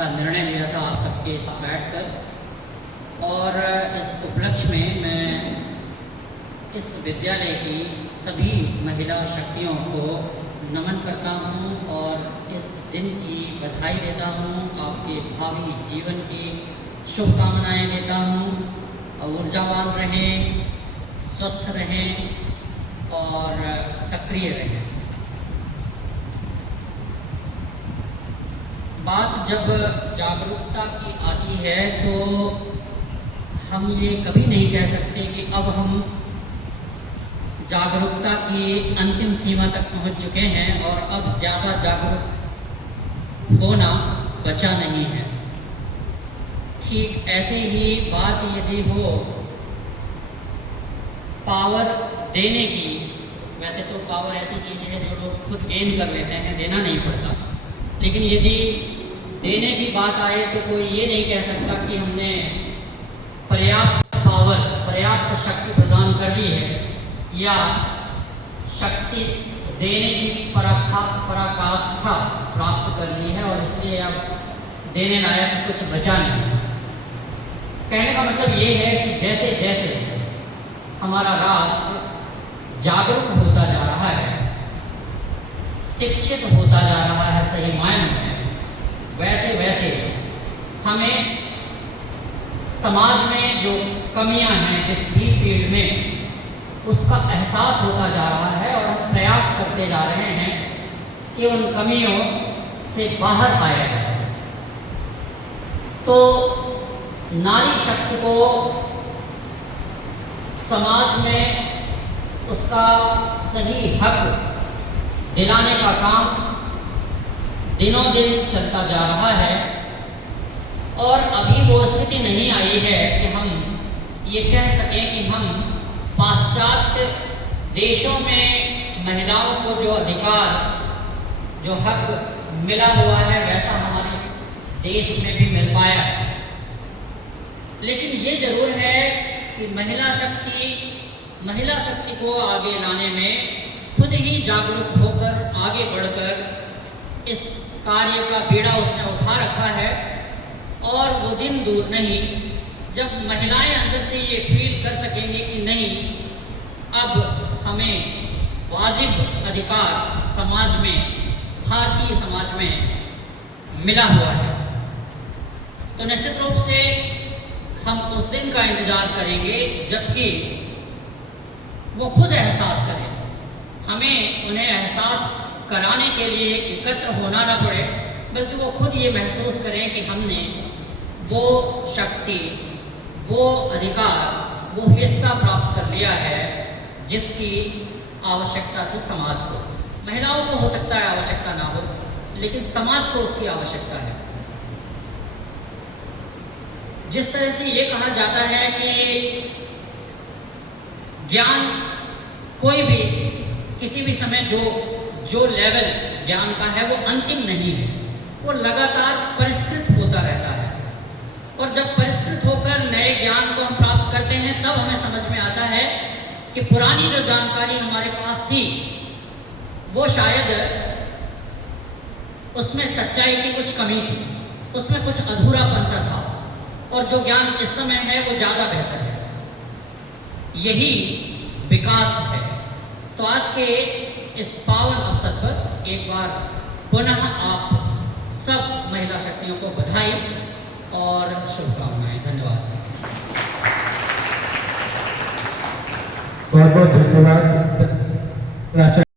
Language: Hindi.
का निर्णय लिया था आप सबके साथ बैठकर, और इस उपलक्ष्य में मैं इस विद्यालय की सभी महिला शक्तियों को नमन करता हूँ और इस दिन की बधाई देता हूँ। आपके भावी जीवन की शुभकामनाएं देता हूँ। ऊर्जावान रहें, स्वस्थ रहें और सक्रिय रहें। बात जब जागरूकता की आती है तो हम ये कभी नहीं कह सकते कि अब हम जागरूकता की अंतिम सीमा तक पहुंच चुके हैं और अब ज़्यादा जागरूक होना बचा नहीं है। ठीक ऐसे ही बात यदि हो पावर देने की, वैसे तो पावर ऐसी चीज़ है जो लोग खुद गेन कर लेते हैं, देना नहीं पड़ता, लेकिन यदि देने की बात आए तो कोई ये नहीं कह सकता कि हमने पर्याप्त पावर, पर्याप्त शक्ति प्रदान कर दी है या शक्ति देने की पराकाष्ठा प्राप्त कर ली है और इसलिए अब देने लायक कुछ बचा नहीं। कहने का मतलब ये है कि जैसे जैसे हमारा राष्ट्र जागरूक होता जा रहा है, शिक्षित होता जा रहा है सही मायने में, वैसे वैसे हमें समाज में जो कमियां हैं जिस भी फील्ड में, उसका एहसास होता जा रहा है और हम प्रयास करते जा रहे हैं कि उन कमियों से बाहर आया जाए। तो नारी शक्ति को समाज में उसका सही हक दिलाने का काम दिनों दिन चलता जा रहा है और अभी वो स्थिति नहीं आई है कि हम ये कह सकें कि हम पाश्चात्य देशों में महिलाओं को जो अधिकार, जो हक मिला हुआ है वैसा हमारे देश में भी मिल पाया है। लेकिन ये जरूर है कि महिला शक्ति को आगे लाने में खुद ही जागरूक होकर आगे बढ़कर इस कार्य का बीड़ा उसने उठा रखा है और वो दिन दूर नहीं जब महिलाएं अंदर से ये फील कर सकेंगे कि नहीं, अब हमें वाजिब अधिकार समाज में, भारतीय समाज में मिला हुआ है। तो निश्चित रूप से हम उस दिन का इंतजार करेंगे जबकि वो खुद एहसास करें। हमें उन्हें एहसास कराने के लिए एकत्र होना ना पड़े, बल्कि वो खुद ये महसूस करें कि हमने वो शक्ति, वो अधिकार, वो हिस्सा प्राप्त कर लिया है जिसकी आवश्यकता थी समाज को। महिलाओं को हो सकता है आवश्यकता ना हो, लेकिन समाज को उसकी आवश्यकता है। जिस तरह से ये कहा जाता है कि ज्ञान कोई भी किसी भी समय जो लेवल ज्ञान का है वो अंतिम नहीं है, वो लगातार परिष्कृत होता रहता है और जब परिष्कृत होकर नए ज्ञान को हम प्राप्त करते हैं तब हमें समझ में आता है कि पुरानी जो जानकारी हमारे पास थी वो शायद उसमें सच्चाई की कुछ कमी थी, उसमें कुछ अधूरापन सा था और जो ज्ञान इस समय है वो ज़्यादा बेहतर है। यही विकास है। तो आज के इस पावन अवसर पर एक बार पुनः आप सब महिला शक्तियों को बधाई और शुभकामनाएं। धन्यवाद। बहुत बहुत धन्यवाद।